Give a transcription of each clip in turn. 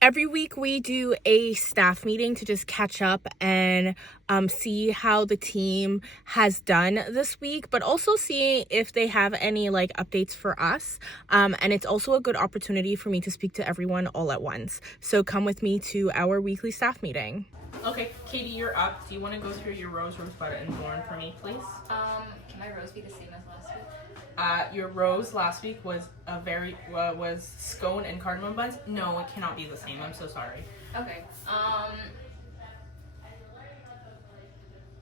Every week we do a staff meeting to just catch up and see how the team has done this week, but also see if they have any like updates for us. And it's also a good opportunity for me to speak to everyone all at once. So come with me to our weekly staff meeting. Okay, Katie, you're up. Do you want to go through your rose, rosebud, and thorn for me, please? Can my rose be the same as last week? Your rose last week was was scone and cardamom buns. No, it cannot be the same. I'm so sorry. Okay.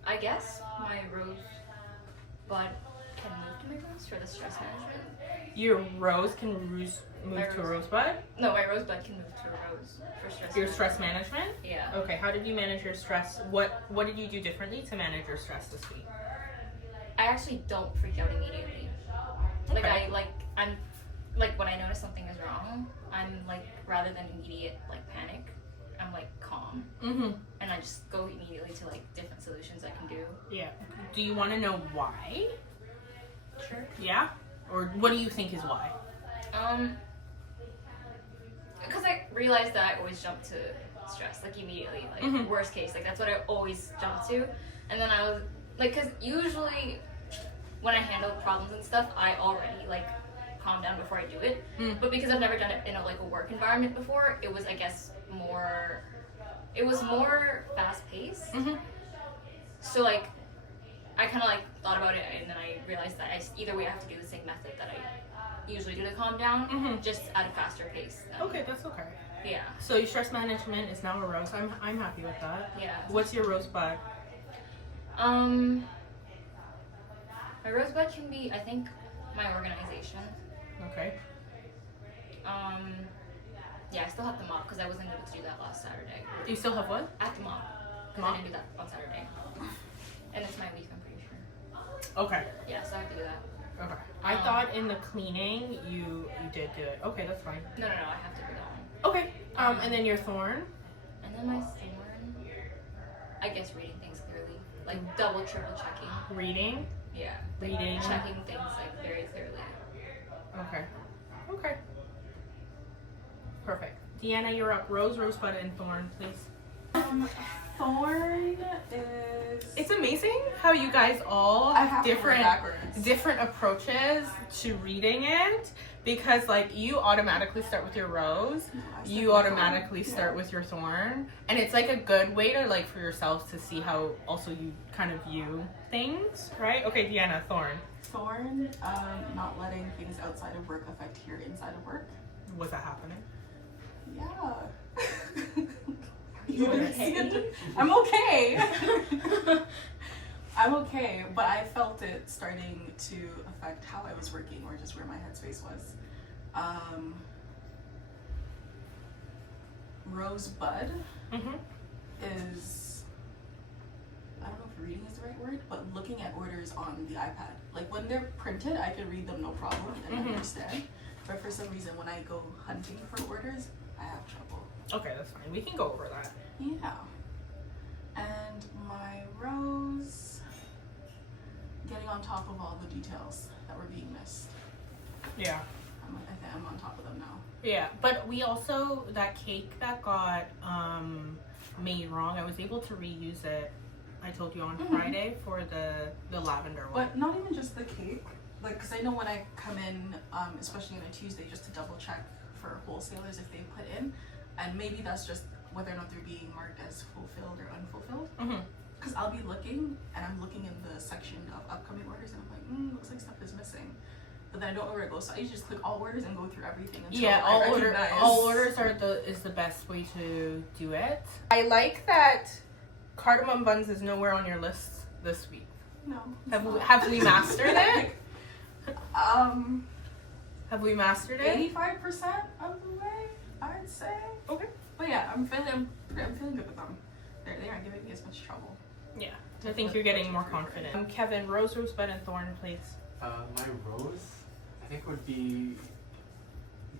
I guess my rose bud can move to my rose for the stress management. Your rose can move to a rosebud. No, my rosebud can move to a rose for stress. Your stress management. Yeah. Okay. How did you manage your stress? What did you do differently to manage your stress this week? I actually don't freak out immediately. Okay. I'm when I notice something is wrong, I'm like, rather than immediate like panic, I'm like calm. Mm-hmm. And I just go immediately to like different solutions I can do. Yeah. Do you want to know why? Sure. Yeah. Or what do you think is why? Because I realized that I always jump to stress, like immediately, like worst case, like that's what I always jump to. And then I was like, because usually when I handle problems and stuff, I already like calm down before I do it. But because I've never done it in a work environment before, it was, I guess, more fast paced. So like I kind of like thought about it, and then I realized that either way I have to do the same method that I usually do to calm down, just at a faster pace. Okay, that's okay. Yeah. So your stress management is now a rose. I'm happy with that. Yeah. What's your rosebud? My rosebud can be, I think, my organization. Okay. Yeah, I still have the mop because I wasn't able to do that last Saturday. Do you still have what? I have the mop because I didn't do that on Saturday. And it's my week, I'm pretty sure. Okay. Yeah, so I have to do that. Okay. I thought in the cleaning you did do it. Okay, that's fine. No, I have to do that one. Okay. And then your thorn? And then my thorn, I guess reading things clearly. Like double, triple checking. Reading? Yeah. Reading. Checking things like very clearly. Okay. Okay. Perfect. Deanna, you're up. Rose, rosebud, and thorn, please. Thorn is. It's amazing how you guys all I have have to read backwards. different approaches to reading it, because like you automatically start with your rose, you automatically start with your thorn, and it's like a good way to like for yourselves to see how also you kind of view things, right? Okay, Deanna, thorn. Thorn, not letting things outside of work affect your inside of work. Was that happening? Yeah. You okay? I'm okay. I'm okay, but I felt it starting to affect how I was working or just where my headspace was. Rosebud is, I don't know if reading is the right word, but looking at orders on the iPad. Like when they're printed, I can read them no problem and understand. But for some reason, when I go hunting for orders, I have trouble. Okay, that's fine. We can go over that. Yeah. And my rose, getting on top of all the details that were being missed. Yeah. I think I'm on top of them now. Yeah, but we also, that cake that got made wrong, I was able to reuse it. I told you on Friday for the lavender one. But not even just the cake. Like, because I know when I come in, especially on a Tuesday, just to double check for wholesalers if they put in, and maybe that's just whether or not they're being marked as fulfilled or unfulfilled. Because I'll be looking, and I'm looking in the section of upcoming orders, and I'm like, looks like stuff is missing. But then I don't know where it goes, so I usually just click all orders and go through everything until all orders is the best way to do it. I like that cardamom buns is nowhere on your list this week. No. Have we mastered it? Have we mastered it? 85% of the way, I'd say. Okay. But yeah, I'm feeling good with them. They aren't giving me as much trouble. Yeah, I think you're getting more confident. Kevin, rose, rosebud, and thorn, please. My rose, I think would be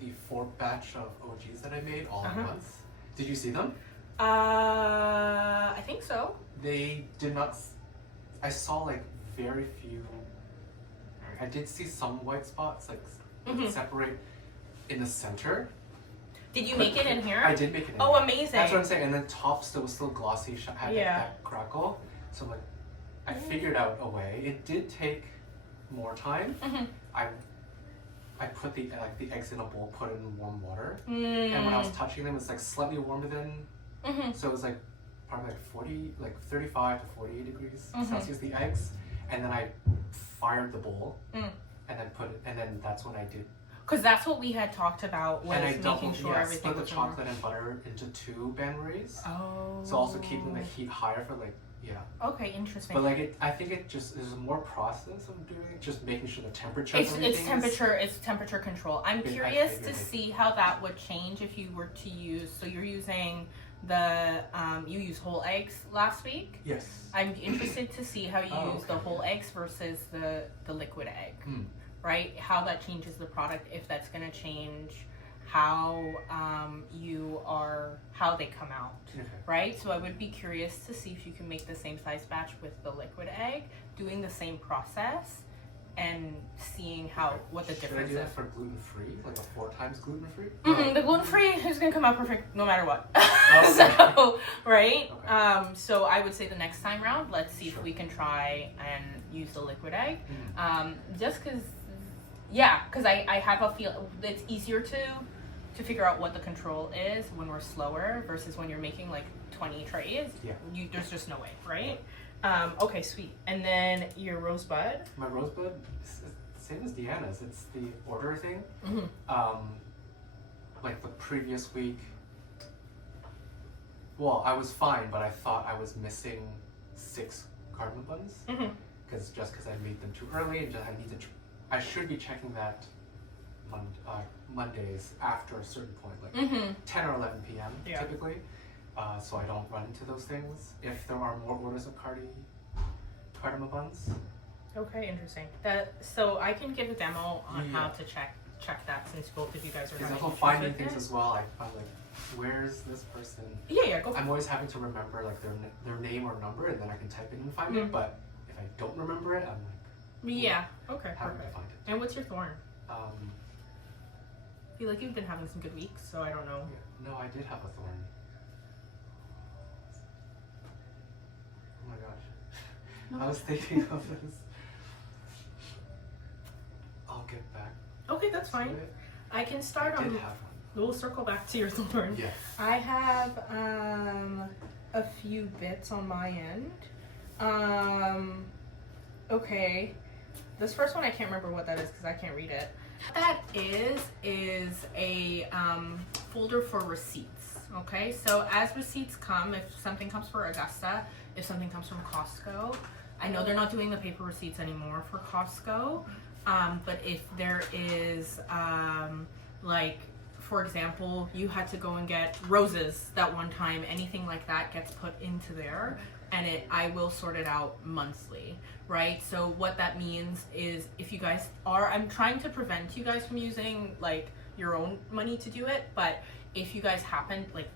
the 4th batch of OGs that I made all at once. Did you see them? I think so. They did not. I saw like very few. I did see some white spots like separate in the center. Did you make it in here? I did make it in Oh, here. amazing. That's what I'm saying. And then top still was still glossy, had Yeah. that crackle. So I'm like, I figured out a way. It did take more time. I put the eggs in a bowl, put it in warm water, and when I was touching them, it's like slightly warmer than. So it was like probably like 35 to 48 degrees Celsius the eggs, and then I fired the bowl, and then that's when I did. Because that's what we had talked about, was And I making sure everything split the was warm. chocolate and butter into 2 bain-maries. Oh. So also keeping the heat higher for like, yeah. Okay, interesting. But like I think it just is more process of doing it, just making sure the temperature. It's temperature control. I'm I curious figured to it. see how that would change if you were to use. So you're using the you used whole eggs last week. Yes. I'm interested to see how you use the okay. whole eggs versus the liquid egg. Right? How that changes the product, if that's going to change how how they come out. Okay. Right? So I would be curious to see if you can make the same size batch with the liquid egg, doing the same process and seeing what the Should difference I do is. that for gluten-free, like a 4 times gluten-free? The gluten-free is going to come out perfect no matter what. Okay. So, right? Okay. So I would say the next time round, let's see if Sure. we can try and use the liquid egg. Mm. Just because, I have a feel it's easier to figure out what the control is when we're slower versus when you're making like 20 trays. Yeah. There's just no way, right? Okay, sweet. And then your rosebud. My rosebud, same as Deanna's. It's the order thing. Like the previous week. Well, I was fine, but I thought I was missing 6 cardamom buns because I made them too early, and I should be checking that Mondays after a certain point, like 10 or 11 p.m. Yeah. typically, so I don't run into those things if there are more orders of cardamom buns. Okay, interesting. So I can give a demo on how Yeah. to check that, since both of you guys are Because having also issues finding with things it. as well. I'm like, where's this person? Yeah, go for I'm always having to remember like their name or number, and then I can type it and find Mhm. it. But if I don't remember it, I'm like, Yeah. Okay, having to perfect. find it. And what's your thorn? Um, I feel like you've been having some good weeks, so I don't know. yeah. No, I did have a thorn. Oh my gosh. I was thinking of this. I'll get back. Okay, that's to fine. it. I can start I did on. have one. We'll circle back to your thorn. Yes. I have a few bits on my end. Okay. This first one I can't remember what that is because I can't read it. What that is a folder for receipts. Okay, so as receipts come, if something comes for Augusta, if something comes from Costco, I know they're not doing the paper receipts anymore for Costco, but if there is like, for example, you had to go and get roses that one time, anything like that gets put into there, and I will sort it out monthly, right? So what that means is, if you guys I'm trying to prevent you guys from using like your own money to do it, but if you guys happen, like,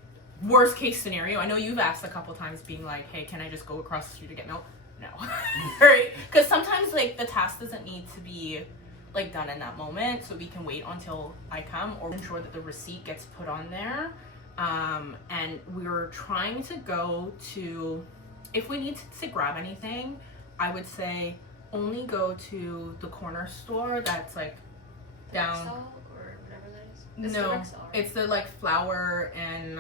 worst case scenario, I know you've asked a couple times being like, hey, can I just go across the street to get milk? No. Right? Because sometimes like the task doesn't need to be like done in that moment, so we can wait until I come, or ensure that the receipt gets put on there. And we're trying to go to, if we need to grab anything, I would say only go to the corner store that's like down. Rexall or whatever that is. No, the Rexall, right? it's the like flower and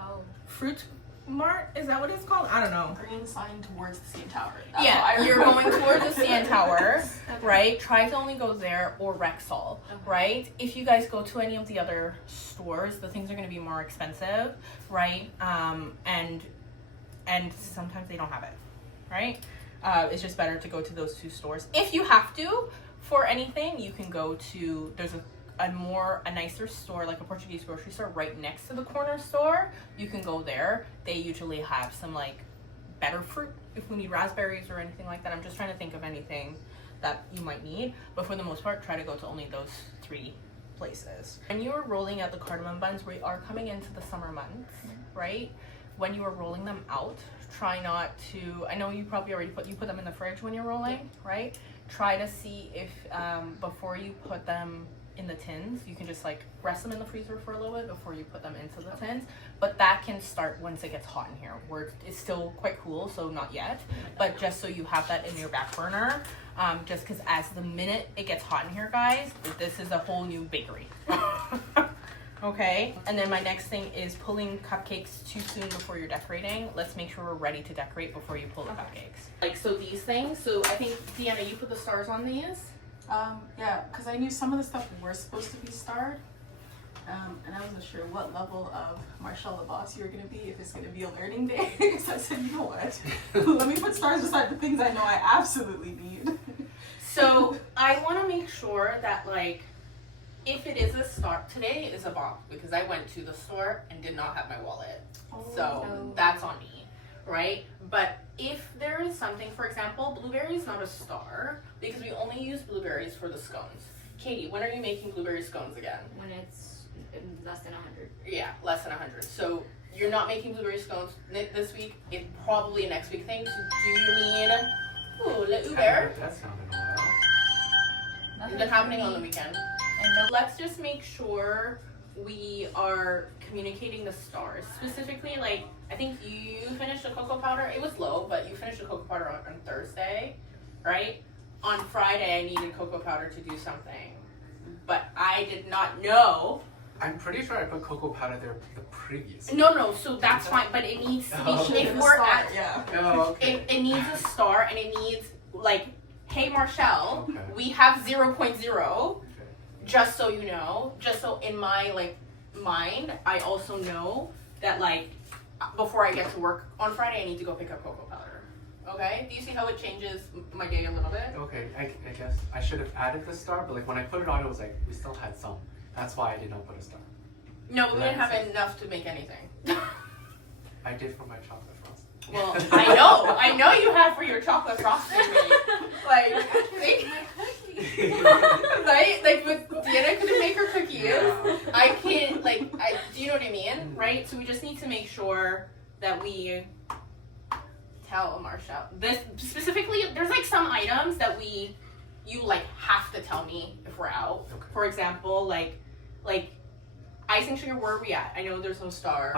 Oh. fruit mart. Is that what it's called? I don't know. Green sign towards the CN Tower. That's Yeah, what I you're remember. going towards the CN Tower, Okay. right? Try to only go there or Rexall, Okay. right? If you guys go to any of the other stores, the things are going to be more expensive, right? And sometimes they don't have it, right? It's just better to go to those 2 stores. If you have to, for anything, you can go to, there's a nicer store, like a Portuguese grocery store right next to the corner store. You can go there. They usually have some like better fruit if we need raspberries or anything like that. I'm just trying to think of anything that you might need, but for the most part, try to go to only those 3 places. When you are rolling out the cardamom buns, we are coming into the summer months, right? When you are rolling them out, try not to, I know you probably already put them in the fridge when you're rolling, right? Try to see if before you put them in the tins. You can just like rest them in the freezer for a little bit before you put them into the tins. But that can start once it gets hot in here, where it's still quite cool, so not yet. But just so you have that in your back burner, just because as the minute it gets hot in here, guys, this is a whole new bakery. Okay, and then my next thing is pulling cupcakes too soon before you're decorating. Let's make sure we're ready to decorate before you pull the cupcakes. Like, so these things, so I think, Deanna, you put the stars on these? Yeah, because I knew some of the stuff were supposed to be starred, and I wasn't sure what level of Marshall the boss you were going to be, if it's going to be a learning day. So I said, you know what, let me put stars beside the things I know I absolutely need. So I want to make sure that, like, if it is a star, today is a bomb because I went to the store and did not have my wallet. So that's on me, right? But if there is something, for example, blueberry is not a star because we only use blueberries for the scones. Katie, when are you making blueberry scones again? When it's less than 100. Yeah, less than 100. So you're not making blueberry scones this week. It's probably a next week thing. So do you need le Uber? That sounded a while. It's been happening on the weekend. And let's just make sure we are communicating the stars. Specifically, like, I think you finished the cocoa powder. It was low, but you finished the cocoa powder on Thursday, right? On Friday, I needed cocoa powder to do something. But I did not know. I'm pretty sure I put cocoa powder there the previous. No, so that's fine, but it needs to be, if we're at, Yeah. Oh, okay. it needs a star, and it needs, like, hey, Marshall, Okay. we have 0.0. Okay. Just so you know, just so in my like mind, I also know that like before I get to work on Friday, I need to go pick up cocoa powder. Okay? Do you see how it changes my day a little bit? Okay, I guess I should have added the star, but like when I put it on, it was like we still had some. That's why I did not put a star. No, but we didn't That have makes enough to make anything. I did for my chocolate frost. Well, I know you had for your chocolate frosting. Like, right? Like, with Deanna couldn't make her cookies. Yeah. I can't, like, do you know what I mean? Right? So we just need to make sure that we tell Marcia. This, specifically, there's like some items that you like have to tell me if we're out. Okay. For example, like icing sugar, where are we at? I know there's no star.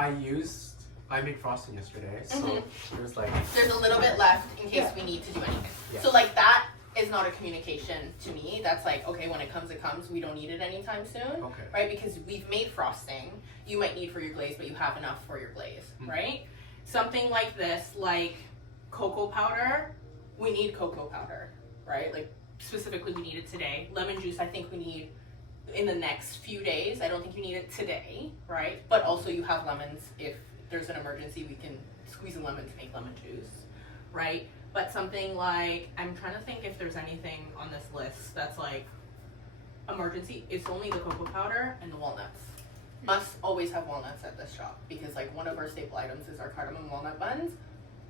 I made frosting yesterday, so Mhm. there's like There's a little bit left in case we need to do anything. Yeah. So like that is not a communication to me. That's like, okay, when it comes, it comes. We don't need it anytime soon, okay. right? Because we've made frosting. You might need for your glaze, but you have enough for your glaze, right? Something like this, like cocoa powder, we need cocoa powder, right? Like specifically we need it today. Lemon juice, I think we need in the next few days. I don't think you need it today, right? But also you have lemons. If there's an emergency, we can squeeze a lemon to make lemon juice, right? But something like, I'm trying to think if there's anything on this list that's like emergency. It's only the cocoa powder and the walnuts. Must always have walnuts at this shop because like one of our staple items is our cardamom walnut buns.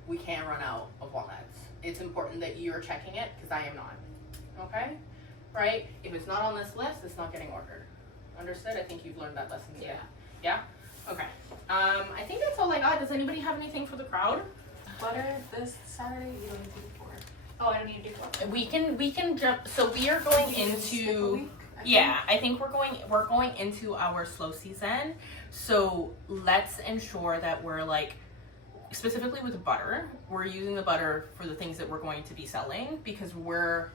We can't run out of walnuts. It's important that you're checking it because I am not. Okay? Right? If it's not on this list, it's not getting ordered. Understood? I think you've learned that lesson today. Yeah? Okay. I think that's all I got. Does anybody have anything for the crowd? Butter this Saturday, you don't need to do 4. Oh, I don't need to do what? We can jump. So we are going Skip a into. week, I think. Yeah, I think we're going into our slow season. So let's ensure that we're like, specifically with butter, we're using the butter for the things that we're going to be selling because we're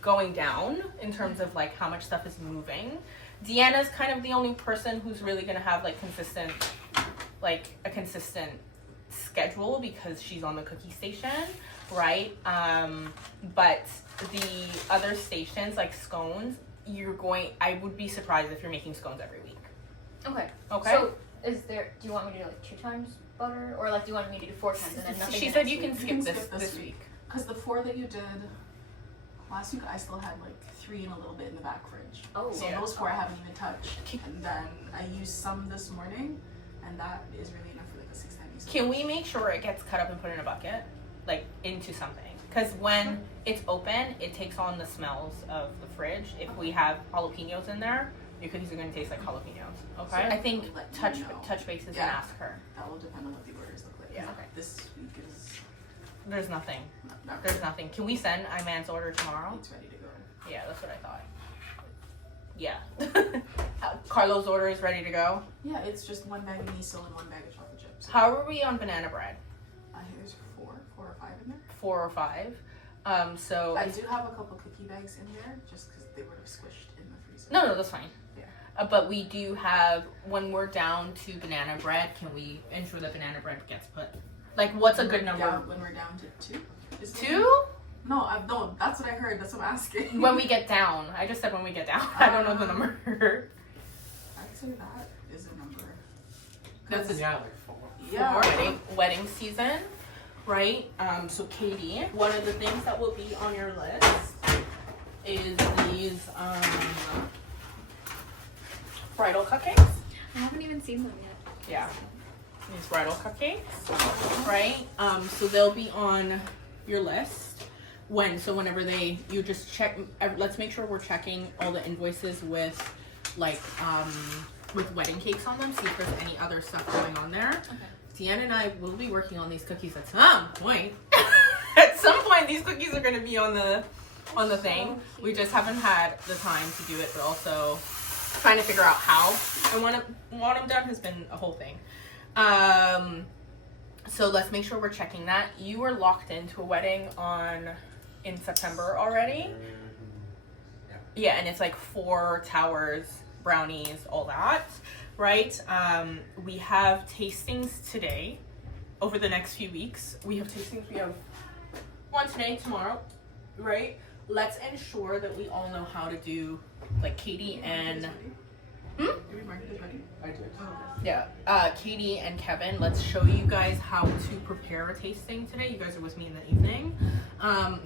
going down in terms of like how much stuff is moving. Deanna's kind of the only person who's really gonna have like a consistent schedule because she's on the cookie station, right? But the other stations like scones, I would be surprised if you're making scones every week. Okay. Okay. So, do you want me to do like 2 times butter? Or like, do you want me to do 4 times and then nothing She the said next you can week? skip You can this skip this this week. Because the 4 that you did last week, I still had like 3 and a little bit in the back fridge. Oh, So Yeah. those 4 I haven't even touched. And then I used some this morning, and that is really enough for like a 6-time use. Can we make sure it gets cut up and put in a bucket? Like into something? Because when it's open, it takes on the smells of the fridge. If we have jalapenos in there, your cookies are going to taste like jalapenos. Okay? So I think let me touch know. bases and Yeah. ask her. That will depend on what the orders look like. Yeah. Okay. This week is There's nothing. not There's nothing. Can we send Iman's order tomorrow? It's ready to go. Yeah, that's what I thought. Yeah. Carlo's order is ready to go. Yeah, it's just 1 bag of miso and 1 bag of chocolate chips. How are we on banana bread? I think there's four or five in there. 4 or 5. So I do have a couple cookie bags in there just because they would have squished in the freezer. no, that's fine. Yeah. But we do have, when we're down to banana bread, can we ensure that banana bread gets put? Like, what's a good number? When we're down to 2. Is it- 2? No, no, that's what I heard. That's what I'm asking. When we get down. I just said when we get down. I don't know the number. I'd say that is a number. That's Cause- Yeah, like 4. Yeah. Wedding season, right? So Katie, one of the things that will be on your list is these bridal cupcakes. I haven't even seen them yet. Yeah. These bridal cupcakes, right? So they'll be on your list. Whenever you just check, let's make sure we're checking all the invoices with with wedding cakes on them, see if there's any other stuff going on there. Okay. Deanna and I will be working on these cookies at some point. At some point, these cookies are going to be on the thing. We just haven't had the time to do it, but also trying to figure out how. And want them done has been a whole thing. So let's make sure we're checking that. You were locked into a wedding in September already. Yeah, and it's like 4 towers, brownies, all that, right? We have tastings today. Over the next few weeks, we have tastings. We have one today, tomorrow, right? Let's ensure that we all know how to do, like Katie and Did we mark it as ready? I did. yeah, Katie and Kevin. Let's show you guys how to prepare a tasting today. You guys are with me in the evening,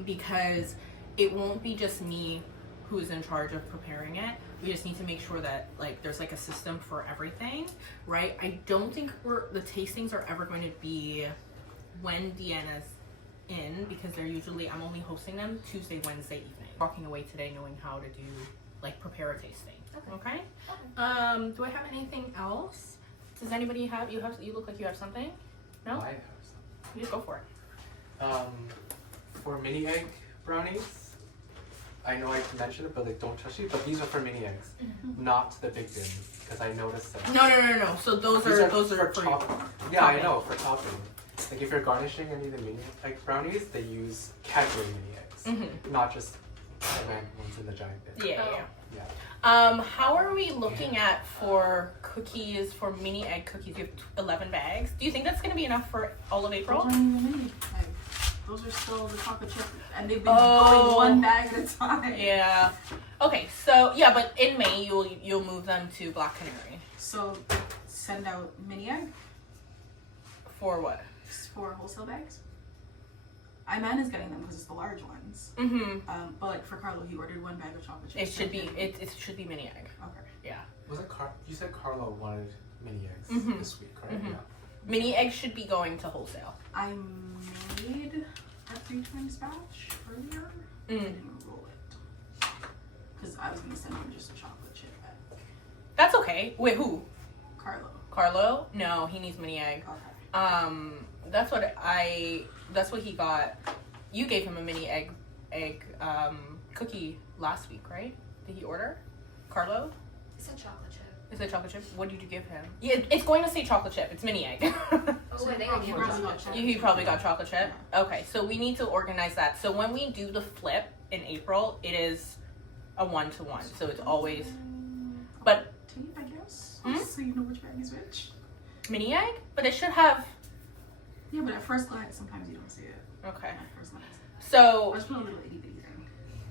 because it won't be just me who's in charge of preparing it. We just need to make sure that there's a system for everything, right? I don't think the tastings are ever going to be when Deanna's in, because they're usually, I'm only hosting them Tuesday, Wednesday evening. Walking away today knowing how to do, prepare a tasting. Okay? Do I have anything else? Does anybody have, you look like you have something? No? I have some. You just go for it. For mini egg brownies, I know I mentioned it, but don't touch it. But these are for mini eggs, not the big bin, because I noticed that. No. So those are for topping. Yeah, I know, for topping. Like if you're garnishing any of the mini egg brownies, they use Cadbury mini eggs, not just the random ones in the giant bin. Yeah. Yeah. How are we looking at for cookies, for mini egg cookies? You have 11 bags. Do you think that's going to be enough for all of April? Those aren't even mini. Those are still the chocolate chip, and they've been going 1 bag at a time. Yeah. Okay, so yeah, but in May you'll move them to Black Canary. So send out mini egg For what? for wholesale bags. Iman is getting them because it's the large ones. Mm-hmm. But for Carlo, he ordered 1 bag of chocolate chips. It should be it should be mini egg. Okay. Yeah. Was it you said Carlo wanted mini eggs this week, right? Mhm. Yeah. Mini egg should be going to wholesale. I made a 3 times batch earlier. I didn't roll it because I was gonna send him just a chocolate chip bag. That's okay. Wait, who? Carlo. Carlo? No, he needs mini egg. Okay. That's what he got. You gave him a mini egg cookie last week, right? Did he order? Carlo? It's a chocolate chip. Is it chocolate chip? What did you give him? Yeah, it's going to say chocolate chip. It's mini egg. Oh, I think I gave Probably him got chocolate chip. He probably got chocolate chip. Okay, so we need to organize that. So when we do the flip in April, it is a 1-to-1. So it's always but tape, I guess. Hmm? So you know which bag is which. mini egg, but it should have. Yeah, but at first glance, sometimes you don't see it. Okay. At first glance. So I just put a little itty bitty thing.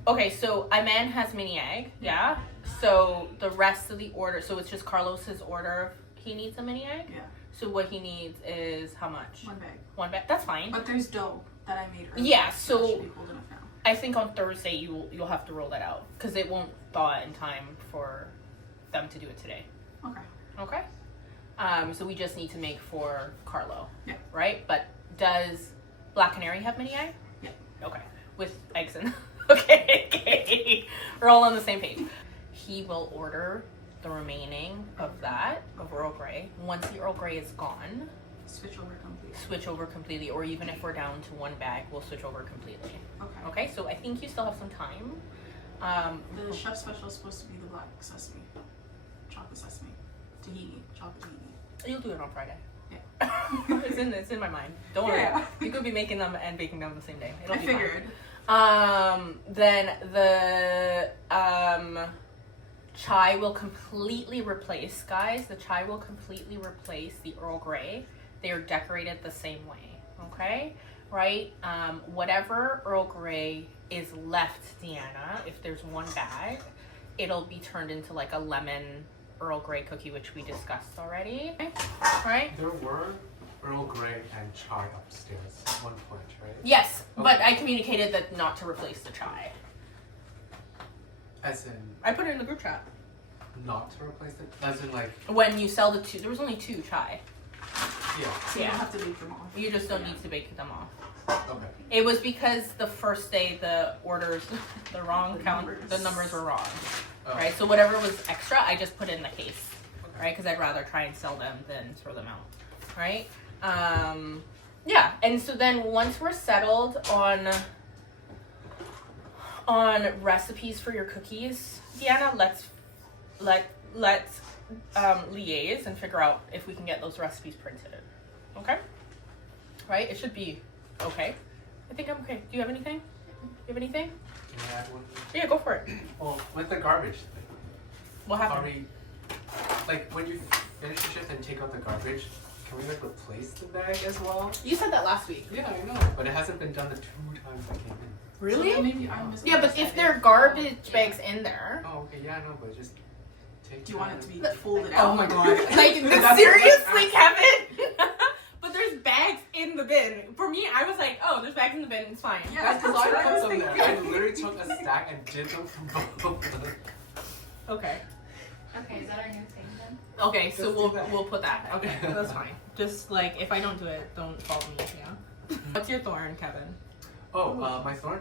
okay, so Iman has mini egg, yeah. So the rest of the order, so it's just Carlos's order. He needs a mini egg. Yeah. So what he needs is how much? 1 bag. 1 bag. That's fine. But there's dough that I made earlier. Yeah, That so- should be cold enough now. I think on Thursday you'll have to roll that out because it won't thaw in time for them to do it today. Okay. Okay. So we just need to make for Carlo. Yeah. Right? But does Black Canary have mini egg? Yeah. Okay. With eggs in. Okay. We're all on the same page. He will order the remaining of that, of Earl Grey. Once the Earl Grey is gone, Switch over completely. switch over completely, or even if we're down to 1 bag, we'll switch over completely. Okay. Okay, so I think you still have some time. The chef special is supposed to be the black sesame, chocolate sesame, tahini, chocolate tahini. You'll do it on Friday. Yeah. It's in my mind. Don't worry. Yeah. You could be making them and baking them the same day. It'll I be figured. fine. Then the chai will completely replace, guys. The chai will completely replace the Earl Grey. They are decorated the same way. Okay, right? Whatever Earl Grey is left, Deanna, if there's one bag, it'll be turned into like a lemon Earl Grey cookie, which we discussed already. Right? There were Earl Grey and chai upstairs at one point, right? Yes, but Okay. I communicated that not to replace the chai. As in, I put it in the group chat. not to replace it? As in, like, When you sell the two, there was only 2 chai. yeah. So you don't have to bake them off. You just don't need to bake them off. Okay. It was because the first day the orders, the wrong The count, numbers. the numbers were wrong, Oh. right? So whatever was extra, I just put in the case, Okay. right? Because I'd rather try and sell them than throw them out, right? Yeah, and so then once we're settled on recipes for your cookies, Deanna, let's liaise and figure out if we can get those recipes printed. Okay? Right? It should be okay. I think I'm okay. Do you have anything? You have anything? Can I add one? Yeah, go for it. Well, with the garbage thing, What are happened? we, like, when you finish your shift and take out the garbage, can we, like, replace the bag as well? You said that last week. Yeah, I know. But it hasn't been done the 2 times I came in. Really? So maybe I'm Yeah, but if misunderstanding. there are garbage bags in there. Oh, okay, yeah, I know, but just take Do you want it to be But- folded out? Oh my god. Like, That's- seriously, Kevin? But there's bags in the bin. For me, I was like, oh, there's bags in the bin, it's fine. Yeah, That's because that's what I I was put them there. thinking. I literally took a stack and did them from both of them. Okay. Okay, is that our new thing then? Okay, so Let's do that. we'll put that. Okay, that's fine. Just like if I don't do it, don't fault me. Yeah. What's your thorn, Kevin? Oh, my thorn,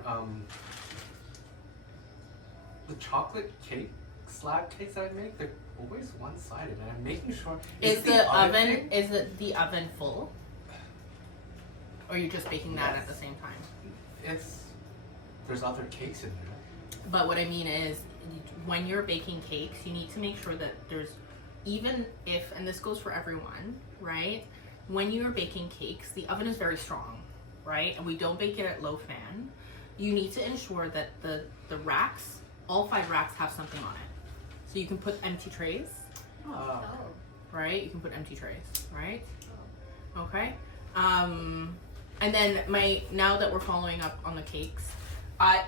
the chocolate cake, slab cakes that I make, they're always one-sided, and I'm making sure. Is the oven thing? is it the oven full? Or are you just baking that at the same time? There's other cakes in there. But what I mean is, when you're baking cakes, you need to make sure that there's, even if, and this goes for everyone, right? When you're baking cakes, the oven is very strong, right? And we don't bake it at low fan. You need to ensure that the racks, all 5 racks have something on it. So you can put empty trays, Oh. right? You can put empty trays, right? Okay. And then now that we're following up on the cakes,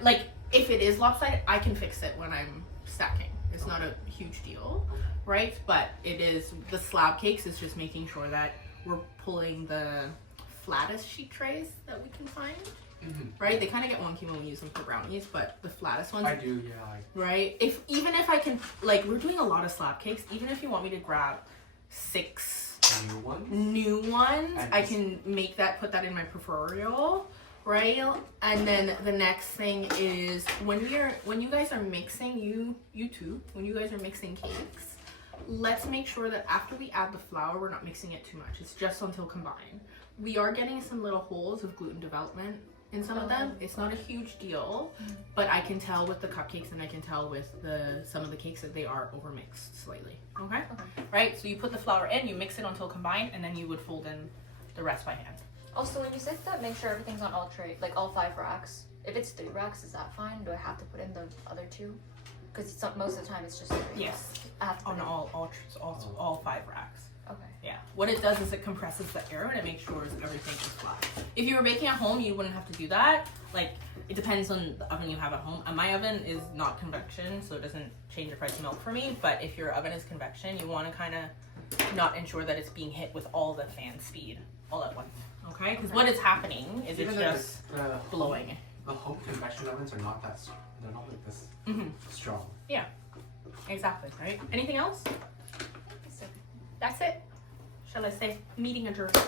like if it is lopsided, I can fix it when I'm stacking. It's not a huge deal, right? But it is, the slab cakes is just making sure that we're pulling the flattest sheet trays that we can find, right? They kind of get wonky when we use them for brownies, but the flattest ones, I do, yeah. right? Even if I can, like, we're doing a lot of slab cakes, even if you want me to grab 6 New ones? I can make that, put that in my peripheral, right? And then the next thing is when you guys are mixing, you two, when you guys are mixing cakes, let's make sure that after we add the flour, we're not mixing it too much. It's just until combined. We are getting some little holes of gluten development in some of them. It's not a huge deal, but I can tell with the cupcakes and I can tell with some of the cakes that they are overmixed slightly. Okay? Right? So you put the flour in, you mix it until combined, and then you would fold in the rest by hand. Also, when you set that, make sure everything's on all tray, like all 5 racks. If it's 3 racks, is that fine? Do I have to put in the other 2? Because most of the time it's just 3. Yes. I have to put On in. all 5 racks. Okay. Yeah. What it does is it compresses the air and it makes sure everything is flat. If you were baking at home, you wouldn't have to do that. Like, it depends on the oven you have at home. And my oven is not convection, so it doesn't change the price of milk for me. But if your oven is convection, you want to kind of not ensure that it's being hit with all the fan speed all at once. Okay? Because what is happening is it's Even just the blowing. The home convection ovens are not that. They're not like this strong. Yeah. Exactly. Right? Anything else? That's it. Shall I say meeting adjourned?